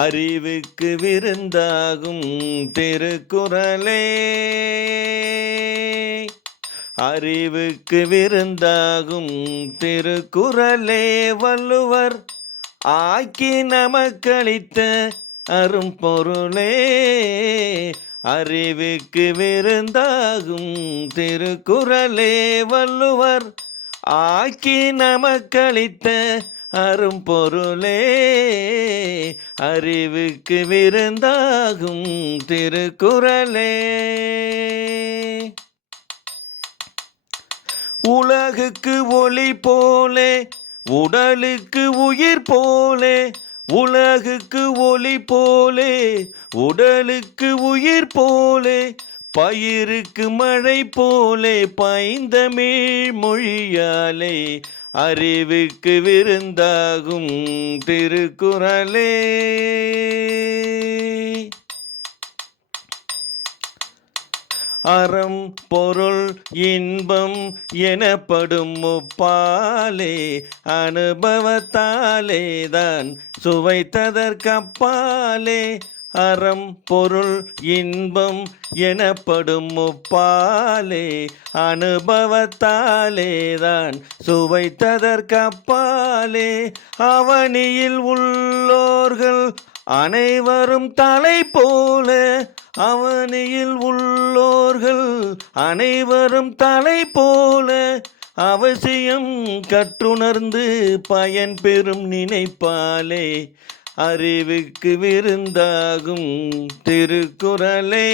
அறிவுக்கு விருந்தாகும் திருக்குறளே, அறிவுக்கு விருந்தாகும் திருக்குறளே, வள்ளுவர் ஆக்கி நமக்களித்த அரும்பொருளே, அறிவுக்கு விருந்தாகும் திருக்குறளே, வள்ளுவர் ஆக்கி நமக்களித்த அரும்பொருளே, அறிவுக்கு விருந்தாகும் திருக்குறளே. உலகுக்கு ஒளி போலே உடலுக்கு உயிர் போலே, உலகுக்கு ஒளி போலே உடலுக்கு உயிர் போலே, பயிருக்கு மழை போலே பைந்தமிழ் மொழியாலே, அறிவுக்கு விருந்தாகும் திருக்குறளே. அறம் பொருள் இன்பம் எனப்படும் முப்பாலே, அனுபவத்தாலே தான் சுவைத்ததற்கப்பாலே, அறம் பொருள் இன்பம் எனப்படும் முப்பாலே, அனுபவத்தாலே தான் சுவைத்ததற்கப்பாலே, அவனியில் உள்ளோர்கள் அனைவரும் தலை போல, அவனியில் உள்ளோர்கள் அனைவரும் தலை போல, அவசியம் கற்றுணர்ந்து பயன் பெறும் நினைப்பாலே, அறிவுக்கு விருந்தாகும் திருக்குறளே.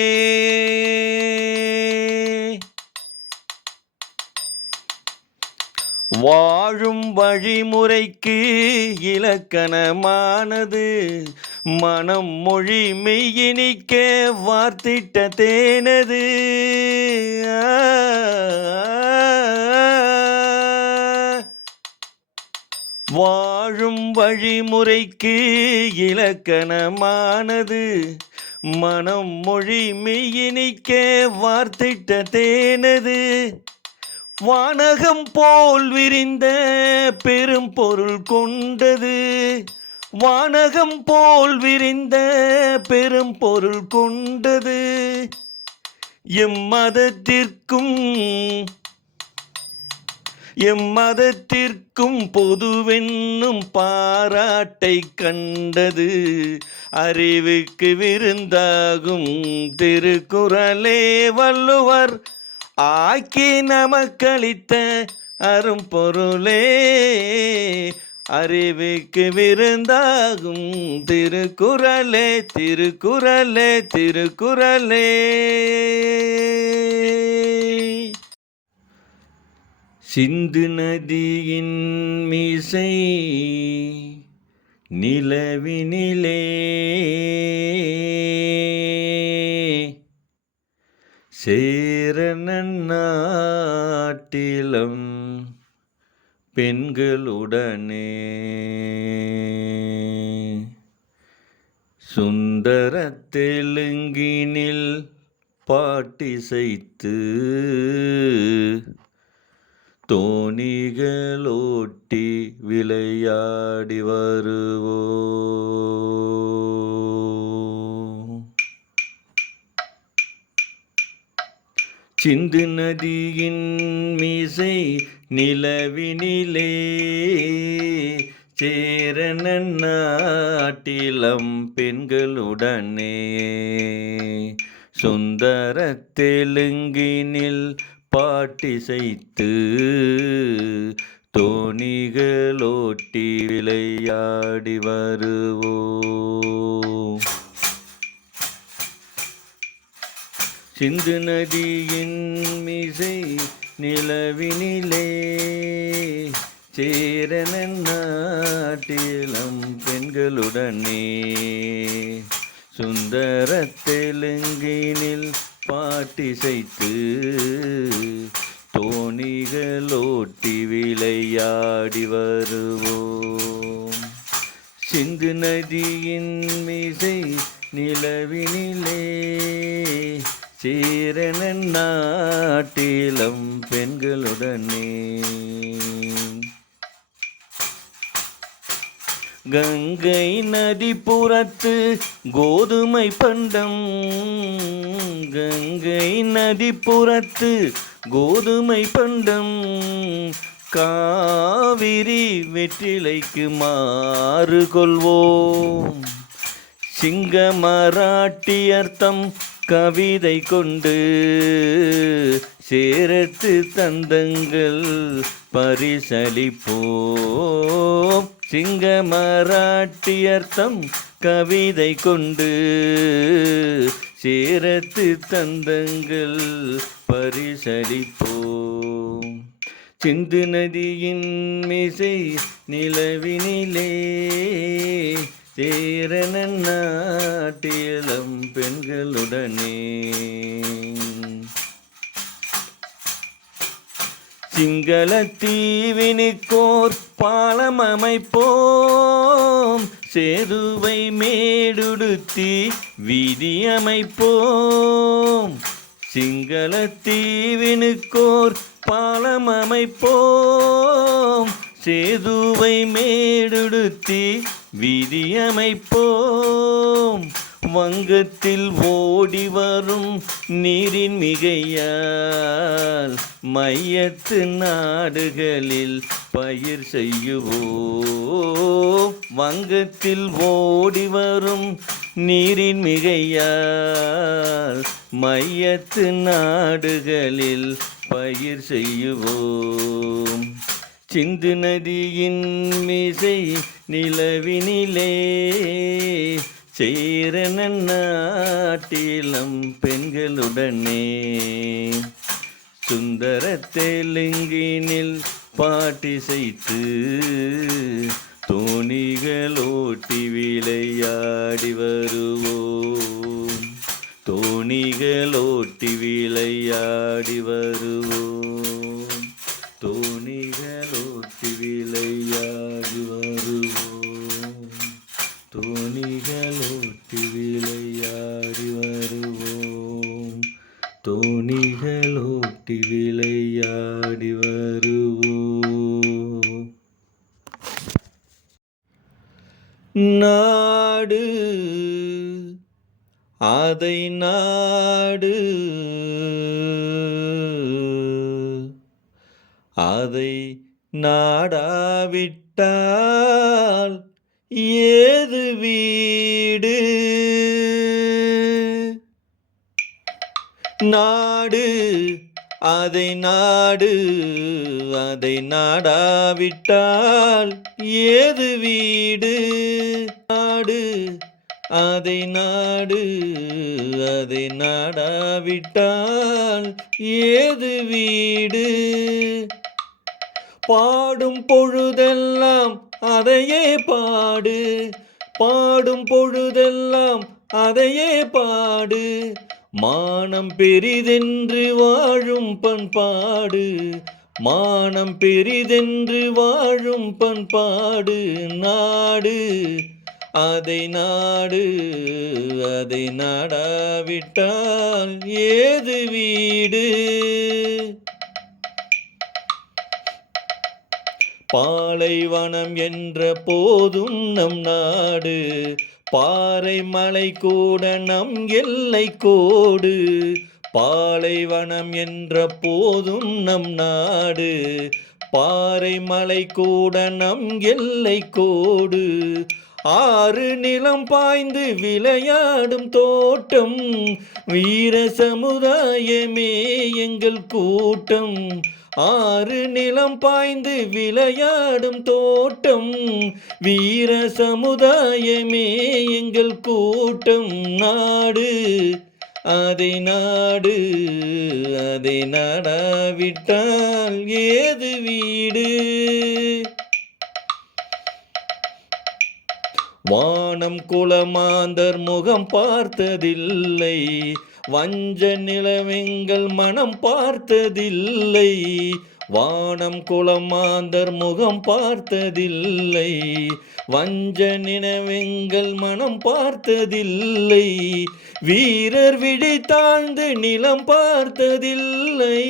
வாழும் வழிமுறைக்கு இலக்கணமானது, மனம் மொழி மெய்யினிக்க வார்த்திட்ட தேனது. வாழும் வழிமுறைக்கு இலக்கணமானது, மனம் மொழி மெய்யினிக்க வார்த்திட்ட தேனது. வானகம் போல் விரிந்த பெரும் பொருள் கொண்டது, வானகம் போல் விரிந்த பெரும் பொருள் கொண்டது. எம்மதத்திற்கும் பொதுவென்னும் பாராட்டை கண்டது, அறிவுக்கு விருந்தாகும் திருக்குறளே, வள்ளுவர் ஆக்கி நமக்களித்த அரும்பொருளே, அறிவுக்கு விருந்தாகும் திருக்குறளே, திருக்குறளே, திருக்குறளே. சிந்து நதியின் மீசை நிலவினிலே, சேர நாட்டிலம் பெண்களுடனே, சுந்தர தெலுங்கினில் பாட்டிசைத்து தோணிகளோட்டி விளையாடி வருவோம். சிந்து நதியின் மீசை நிலவினிலே, சேர நாட்டிலம் பெண்களுடனே, சுந்தர தெலுங்கினில் பாட்டிசைத்து தோணிகளோட்டி விளையாடி வருவோம். சிந்து நதியின் மீசை நிலவினிலே, சேர நாட்டிலம் பெண்களுடனே, சுந்தர தெலுங்கினில் பாட்டிசைத்து தோணிகளோட்டி விளையாடி வருவோம். சிந்து நதியின் மீசை நிலவினிலே, சேர நாட்டிலம் பெண்களுடனே, கங்கை நதிப்புறத்து கோதுமை பண்டம், கங்கை நதிப்புறத்து கோதுமை பண்டம், காவிரி வெற்றிலைக்கு மாறு கொள்வோம். சிங்க மராட்டியர்த்தம் கவிதை கொண்டு சேரத்து தந்தங்கள் பரிசளிப்போம். சிங்க மராட்டியர்த்தம் கவிதை கொண்டு சேரத்து தந்தங்கள் பரிசளிப்போம். சிந்து நதியின் மிசை நிலவினிலே சேரண நாட்டிலம் பெண்களுடனே, சிங்கள தீவினுக்கோர் பாலம் அமைப்போம், சேதுவை மேடுடுத்தி வீதி அமைப்போம். சிங்கள தீவினுக்கோர் பாலம் அமைப்போம், சேதுவை மேடுடுத்தி வீதி அமைப்போம். வங்கத்தில் ஓடி வரும் நீரின் மிகையால் மையத்து நாடுகளில் பயிர் செய்யுவோம். வங்கத்தில் ஓடி வரும் நீரின் மிகையால் மையத்து நாடுகளில் பயிர் செய்யுவோம். சிந்து நதியின் மிசை நிலவினிலே சேரண நாட்டிலம் பெண்களுடனே, சுந்தர தெலுங்கினில் பாட்டிசைத்து தோணிகளோட்டி விளையாடி வருவோம், தோணிகளோட்டி விளையாடி வருவோம், தோணிகளோட்டி விளையாடி வருவோம், தோணிகளோட்டி விளையாடி வருவோம், தோணிகளோட்டி விளையாடி வருவோம். நாடு அதை நாடு, அதை நாடாவிட்டால் ஏது வீடு. நாடு அதை நாடு, அதை நாடாவிட்டால் ஏது வீடு. நாடு அதை நாடு, அதை நாடாவிட்டால் ஏது வீடு. பாடும் பொழுதெல்லாம் அதையே பாடு, பாடும் பொழுதெல்லாம் அதையே பாடு. மானம் பெரிதென்று வாழும் பண்பாடு, மானம் பெரிதென்று வாழும் பண்பாடு. நாடு அதை நாடு, அதை நாடாவிட்டால் ஏது வீடு. பாலைவனம் என்ற போதும் நம் நாடு, பாறை மலை கூட நம் எல்லை கோடு. பாலைவனம் என்ற போதும் நம் நாடு, பாறை மலை கூட நம் எல்லை கோடு. ஆறு நிலம் பாய்ந்து விளையாடும் தோட்டம், வீர சமுதாயமே எங்கள் கூட்டம். ஆறு நிலம் பாய்ந்து விளையாடும் தோட்டம், வீர சமுதாயமே எங்கள் கூட்டம். நாடு அதை நாடு, அதை நாடாவிட்டால் ஏது வீடு. வானம் குலமாந்தர் முகம் பார்த்ததில்லை, வஞ்ச நிலவெங்கள் மனம் பார்த்ததில்லை. வானம் குலமாந்தர் முகம் பார்த்ததில்லை, வஞ்ச நிலவெங்கள் மனம் பார்த்ததில்லை. வீரர் விழி தாழ்ந்து நிலம் பார்த்ததில்லை,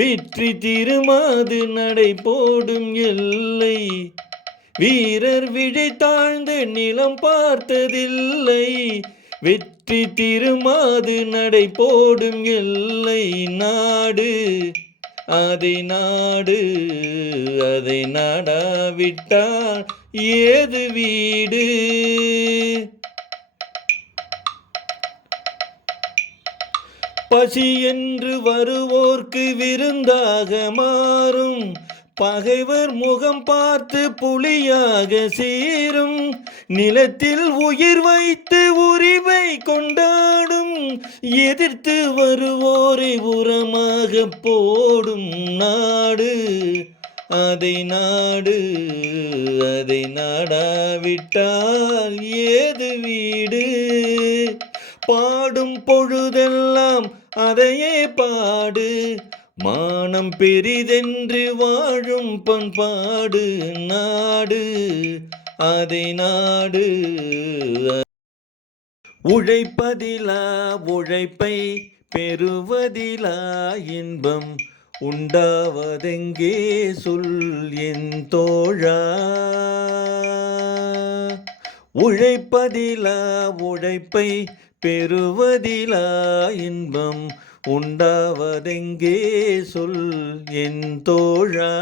வெற்றி திருமாது நடை போடும் எல்லை. வீரர் விழி தாழ்ந்து நிலம் பார்த்ததில்லை. வெற்றி திருமாது நடை போடும் எல்லை நாடு. அதை நாடாவிட்டால் ஏது வீடு? பசி என்று வருவோர்க்கு விருந்தாக மாறும். பகைவர் முகம் பார்த்து புலியாக சீரும். நிலத்தில் உயிர் வைத்து உரிமை கொண்டாடும். எதிர்த்து வருவோரை உரமாக போடும் நாடு. அதை நாடாவிட்டால் ஏது வீடு? பாடும் பொழுதெல்லாம் அதையே பாடு. மானம் பெரிதென்று வாழும் பண்பாடு நாடு. அதை நாடு. உழைப்பதிலா உழைப்பை பெறுவதிலா இன்பம் உண்டாவதெங்கே சொல் என் தோழா. உழைப்பதிலா உழைப்பை பெறுவதிலா இன்பம் உண்டாவதெங்கே சொல் என் தோழா.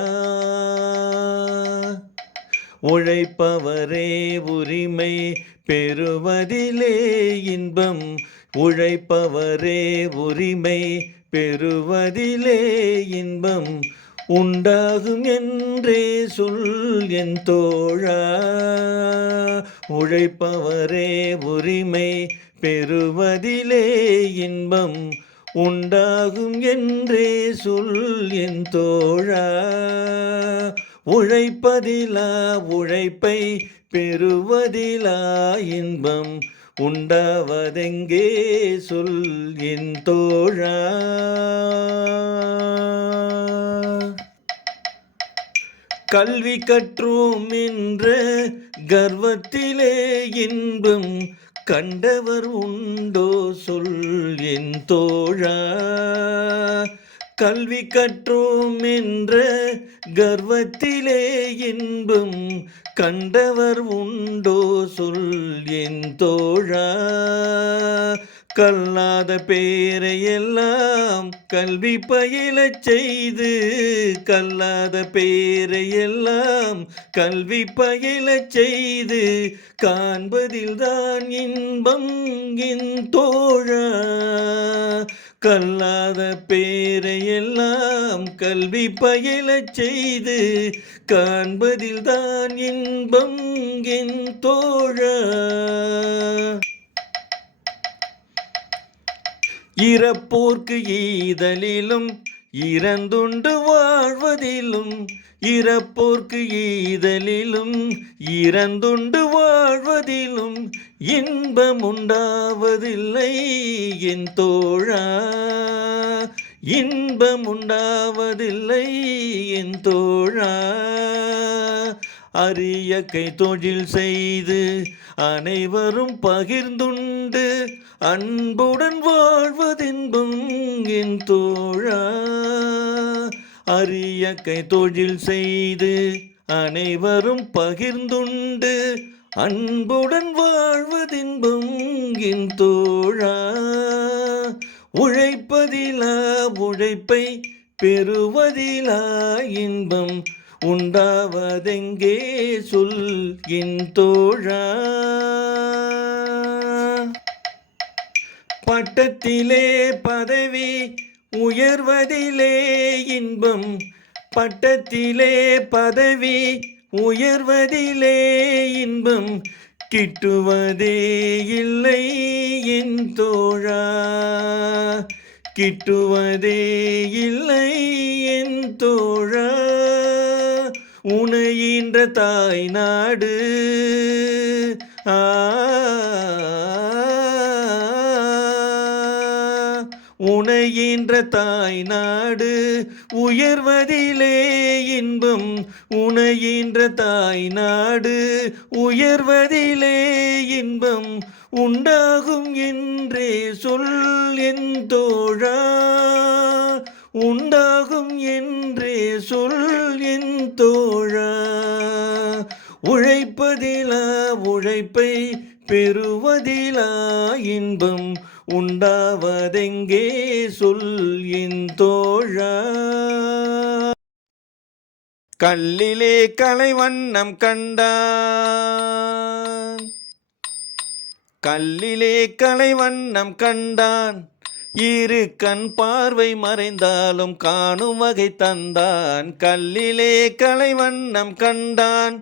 உழைப்பவரே உரிமை பெறுவதிலே இன்பம். உழைப்பவரே உரிமை பெறுவதிலே இன்பம் உண்டாகும் என்றே சொல் என் தோழா. உழைப்பவரே உரிமை பெறுவதிலே இன்பம் உண்டாகும் என்றே சொல் என் தோழா. உழைப்பதிலா உழைப்பை பெறுவதிலா இன்பம் உண்டாவதெங்கே சொல் என் தோழா. கல்வி கற்றோம் என்ற கர்வத்திலே இன்பம் கண்டவர் உண்டோ சொல் என் தோழா. கல்வி கற்றோம் என்ற கர்வத்திலே இன்பம் கண்டவர் உண்டோ சொல் என் தோழா. கல்லாத பேரையெல்லாம் கல்வி பயிலச் செய்து. கல்லாத பேரையெல்லாம் கல்வி பயிலச் செய்து. காண்பதில்தான் இன்பம் என் தோழா. கல்லாத பேரையெல்லாம் கல்வி பயிலச் செய்து. காண்பதில்தான் இன்பம் என் தோழா. இறப்போர்க்கு ஈதலிலும் இறந்துண்டு வாழ்வதிலும். இறப்போர்க்கு ஈதலிலும் இறந்துண்டு வாழ்வதிலும் இன்பம் உண்டாவதில்லை என் தோழா. இன்பம் உண்டாவதில்லை என் தோழா. அரிய கை தொழில் செய்து அனைவரும் பகிர்ந்துண்டு அன்புடன் வாழ்வதின்பம் என் தோழா. அரிய கை தொழில் செய்து அனைவரும் பகிர்ந்துண்டு அன்புடன் வாழ்வதின்பம் என் தோழா. உழைப்பதிலா உழைப்பை பெறுவதிலா இன்பம் உண்டாவதெங்கே சொல் என் தோழா. பட்டத்திலே பதவி உயர்வதிலே இன்பம். பட்டத்திலே பதவி உயர்வதிலே இன்பம் கிட்டுவதே இல்லை என் தோழா. கிட்டுவதே இல்லை என் தோழா. உனையின்ற தாய் நாடு உனையின்ற தாய் நாடு உயர்வதிலே இன்பம். உனையின்ற தாய் நாடு உயர்வதிலே இன்பம் உண்டாகும் என்றே சொல் என் தோழா. உண்டாகும் என்றே சொல் என் தோழா. உழைப்பதிலா உழைப்பை பெறுவதிலா இன்பம் உண்டாவதெங்கே சொல் என் தோழா. கல்லிலே கலைவண்ணம் கண்டான், கல்லிலே கலைவண்ணம் கண்டான், இரு கண் பார்வை மறைந்தாலும் காணும் வகை தந்தான். கல்லிலே கலைவண்ணம் கண்டான்,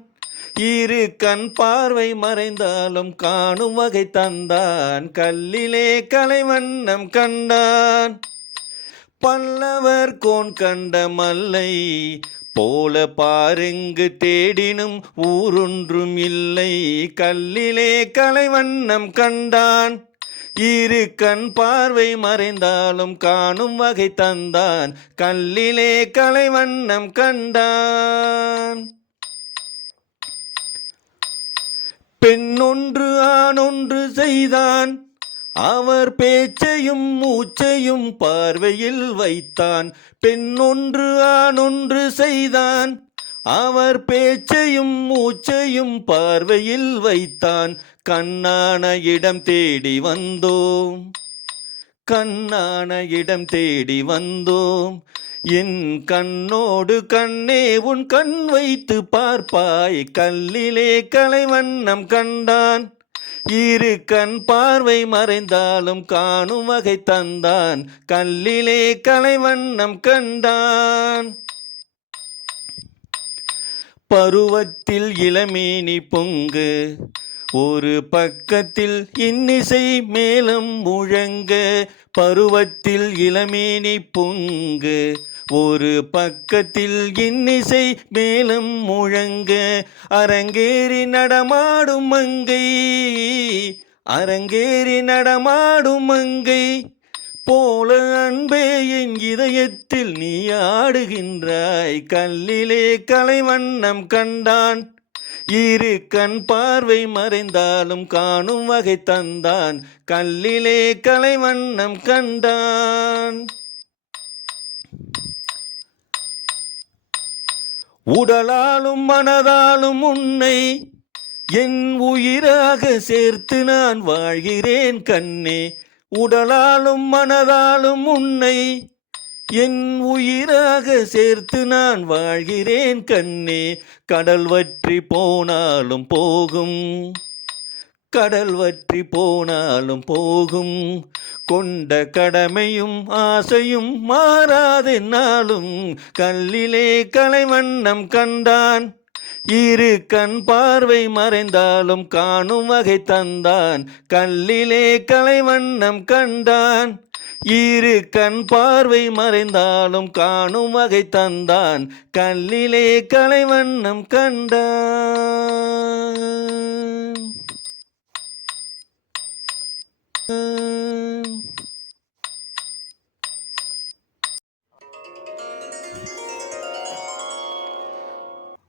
இரு கண் பார்வை மறைந்தாலும் காணும் வகை தந்தான். கல்லிலே கலைவண்ணம் கண்டான், பல்லவர் கோன் கண்ட மல்லை போல பாருங்கு தேடினும் ஊரொன்றும் இல்லை. கல்லிலே கலைவண்ணம் கண்டான், இரு கண் பார்வை மறைந்தாலும் காணும் வகை தந்தான். கல்லிலே கலைவண்ணம் கண்டான், பெண்ணொன்று ஆணொன்று செய்தான், அவர் பேச்சையும் மூச்சையும் பார்வையில் வைத்தான். பெண்ணொன்று ஆணொன்று செய்தான், அவர் பேச்சையும் மூச்சையும் பார்வையில் வைத்தான். கண்ணான இடம் தேடி வந்தோம், கண்ணான இடம் தேடி வந்தோம், என் கண்ணோடு கண்ணே உன் கண் வைத்து பார்ப்பாய். கல்லிலே கலைவண்ணம் கண்டான், இரு கண் பார்வை மறைந்தாலும் காணும் வகை தந்தான். கல்லிலே கலைவண்ணம் கண்டான், பருவத்தில் இளமேனி பொங்கு, ஒரு பக்கத்தில் இன்னிசை மேளம் முழங்க. பருவத்தில் இளமேனி பொங்கு, ஒரு பக்கத்தில் இன்னிசை மேளம் முழங்க. அரங்கேறி நடமாடும் மங்கை, அரங்கேறி நடமாடும் மங்கை போல அன்பே என் இதயத்தில் நீ ஆடுகின்றாய். கல்லிலே கலைவண்ணம் கண்டான், இரு கண் பார்வை மறைந்தாலும் காணும் வகை தந்தான். கல்லிலே கலைவண்ணம் கண்டான், உடலாலும் மனதாலும் உன்னை என் உயிராக சேர்த்து நான் வாழ்கிறேன் கண்ணே. உடலாலும் மனதாலும் உன்னை என் உயிராக சேர்த்து நான் வாழ்கிறேன் கண்ணே. கடல் வற்றி போனாலும் போகும், கடல் வற்றி போனாலும் போகும், கொண்ட கடமையும் ஆசையும் மாறாதென்னாலும். கல்லிலே கலைவண்ணம் கண்டான், இரு கண் பார்வை மறைந்தாலும் காணும் வகை தந்தான். கல்லிலே கலைவண்ணம் கண்டான், இரு கண் பார்வை மறைந்தாலும் காணும் வகை தந்தான். கல்லிலே கலைவண்ணம் கண்டான்.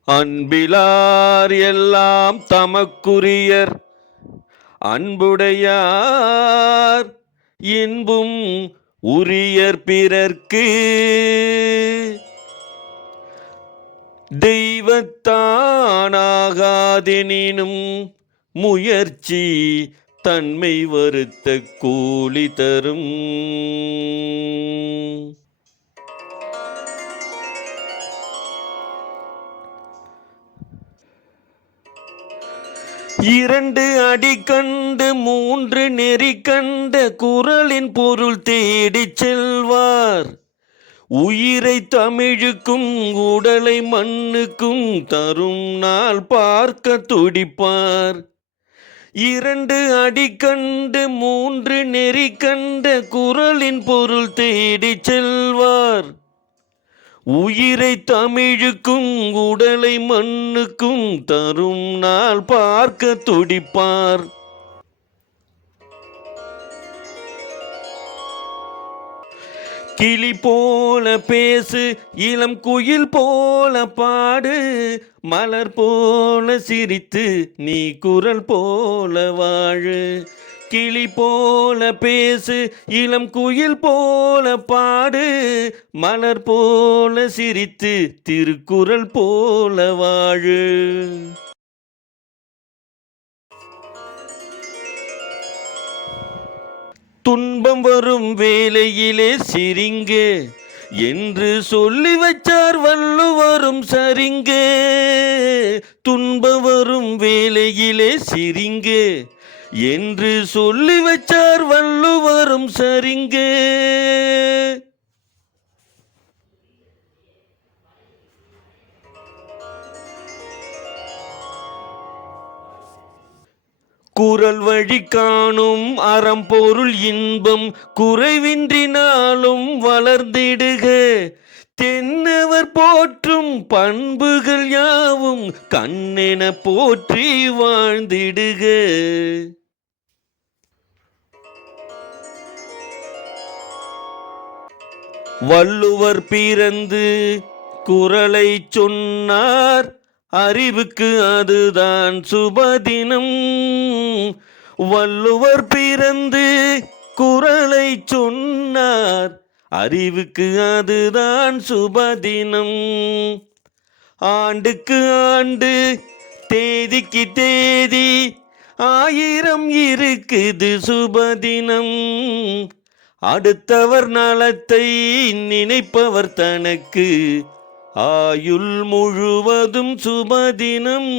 அன்பிலார் எல்லாம் தமக்குரியர், அன்புடையார் இன்பும் உரியர் பிறர்க்கு. தெய்வத்தானாகாதெனினும் முயற்சி தன்மை வருத்த கூலி தரும். இரண்டு அடி கண்டு மூன்று நெறி கண்ட குறளின் பொருள் தேடிச் செல்வார். உயிரை தமிழுக்கும் உடலை மண்ணுக்கும் தரும் நாள் பார்க்க துடிப்பார். இரண்டு அடி கண்டு மூன்று நெறி கண்ட குறளின் பொருள் தேடிச் செல்வார். உயிரை தமிழுக்கும் உடலை மண்ணுக்கும் தரும் நாள் பார்க்க துடிப்பார். கிளி போல பேசு, இளம் குயில் போல பாடு, மலர் போல சிரித்து நீ குரல் போல வாழு. கிளி போல பேசு, இளம் குயில் போல பாடு, மலர் போல சிரித்து திருக்குறள் போல வாழு. துன்பம் வரும் வேளையிலே சிரிங்க என்று சொல்லி வச்சார் வள்ளுவரும் சரிங்க. துன்பம் வரும் வேளையிலே சிரிங்க என்று சொல்லி வச்சார் வள்ளுவரும் சரிங்க. குரல் வழி காணும் அறம்பொருள் இன்பம் குறைவின்றி நாளும் வளர்ந்திடுக. தென்னவர் போற்றும் பண்புகள் யாவும் கண்ணென போற்றி வாழ்ந்திடுக. வள்ளுவர் பிறந்து குரலை சொன்னார், அறிவுக்கு அதுதான் சுபதினம். வள்ளுவர் பிறந்து குரலை சொன்னார், அறிவுக்கு அதுதான் சுபதினம். ஆண்டுக்கு ஆண்டு தேதிக்கு தேதி 1000 இருக்குது சுபதினம். அடுத்தவர் நலத்தை நினைப்பவர் தனக்கு ஆயுள் முழுவதும் சுபதினம்.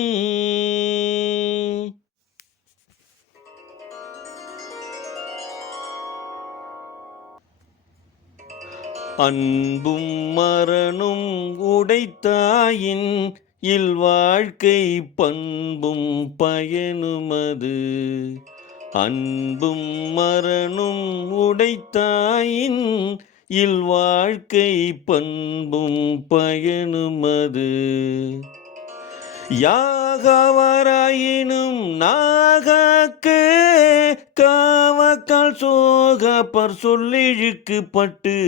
அன்பும் மரணும் உடைத்தாயின் இல்வாழ்க்கை பண்பும் பயனுமது. அன்பும் மரணும் உடைத்தாயின் இல்வாழ்க்கை பண்பும் பயனுமது. யாகவராயினும் நாகாக்க காவக்கால் சோகப்பர் சொல்லிழுக்குப்பட்டு.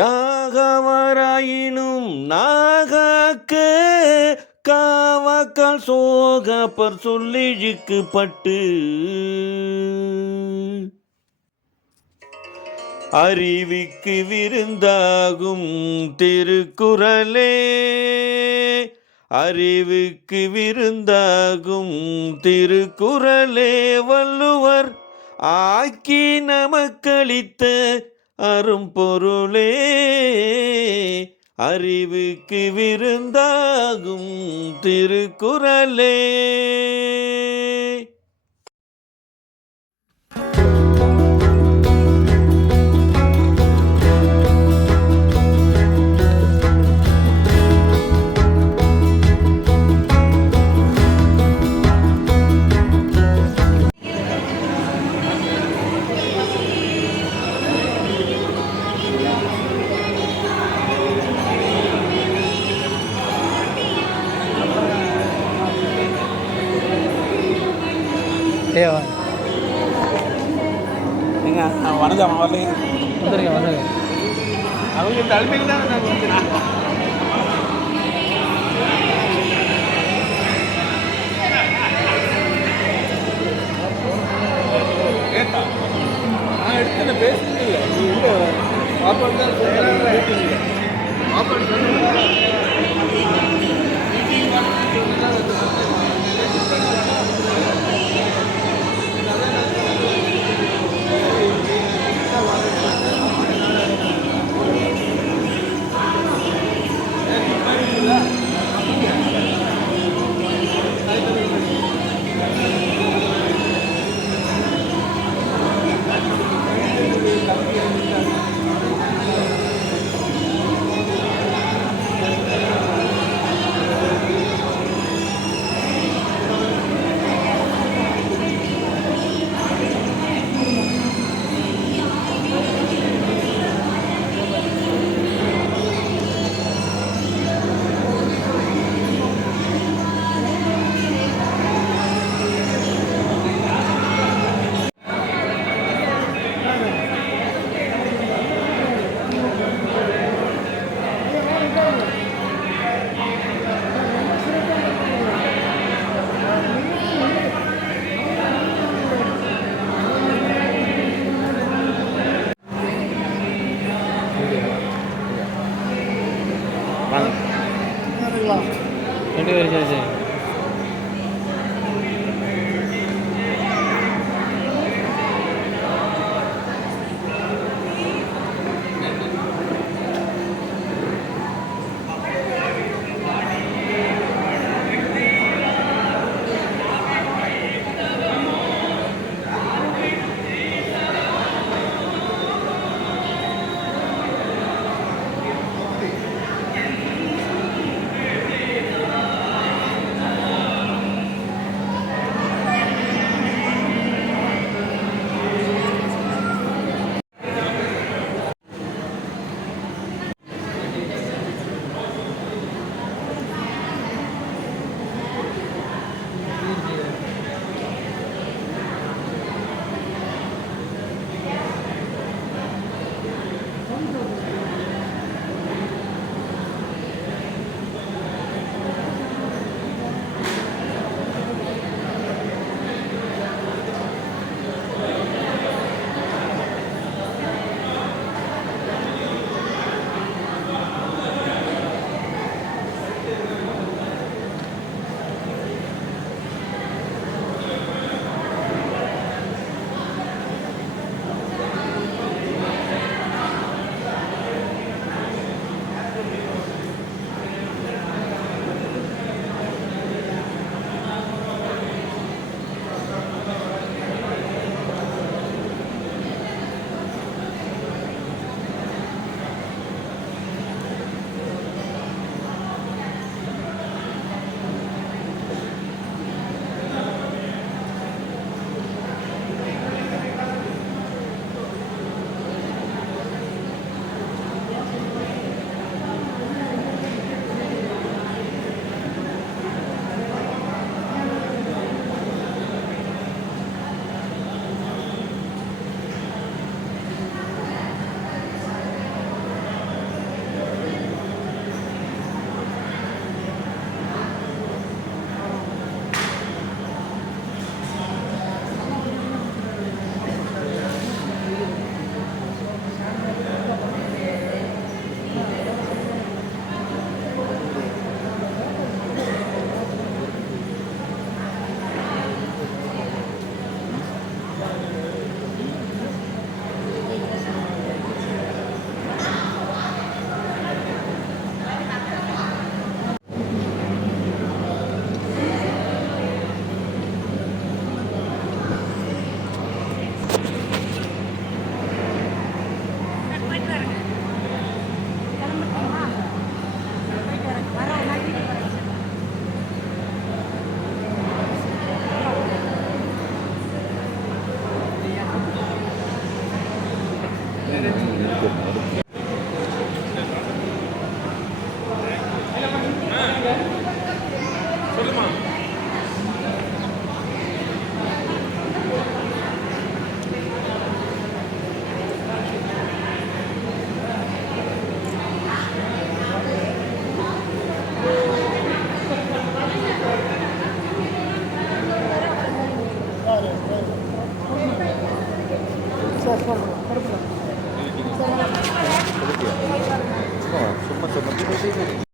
யாகவராயினும் நாகாக்க காவக்கால் சோகப்பர் சொல்லிழுக்குப்பட்டு. அறிவுக்கு விருந்தாகும் திருக்குறளே, அறிவுக்கு விருந்தாகும் திருக்குறளே, வள்ளுவர் ஆக்கி நமக்களித்த அரும்பொருளே. அறிவுக்கு விருந்தாகும் திருக்குறளே. வணக்கம் வரலைங்க வந்துருங்க வந்துருங்க அவங்க தலைமையில் தான் நாங்கள் வந்துருக்கோம். நான் எடுத்து பேசுறது இல்லை, நீ இல்லை சாப்பாடு தான் சொல்லுங்க. சாப்பாடு சொல்லுங்க. ரெண்டு பேரும் சரி சரி சார் சார் கருப்பு சும்மா சொன்ன